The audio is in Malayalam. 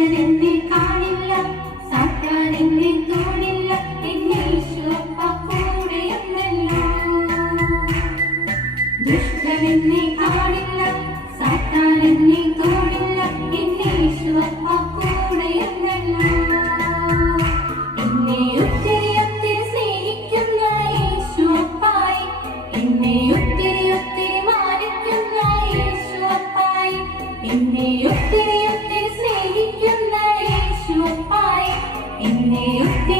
ദുഷ്ടനെന്നെ കാണില്ല, സാത്താൻ എന്നെ തോടില്ല, എന്നെ യേശുവപ്പ കൂടെയുണ്ടല്ലോ. ദുഷ്ടനെന്നെ കാണില്ല, സാത്താൻ എന്നെ തോടില്ല, എന്നെ യേശുവപ്പ കൂടെയുണ്ടല്ലോ. എന്നെ ഒത്തിരി ഒത്തിരി സ്നേഹിക്കുന്ന യേശുവപ്പായി, എന്നെ ഒത്തിരി ഒത്തിരി മാനിക്കുന്ന യേശുവപ്പായി, എന്നെ ഒത്തിരി ഒത്തിരി സ്നേഹിക്കുന്ന യേശുവപ്പായി, എന്നെ ഒത്തിരി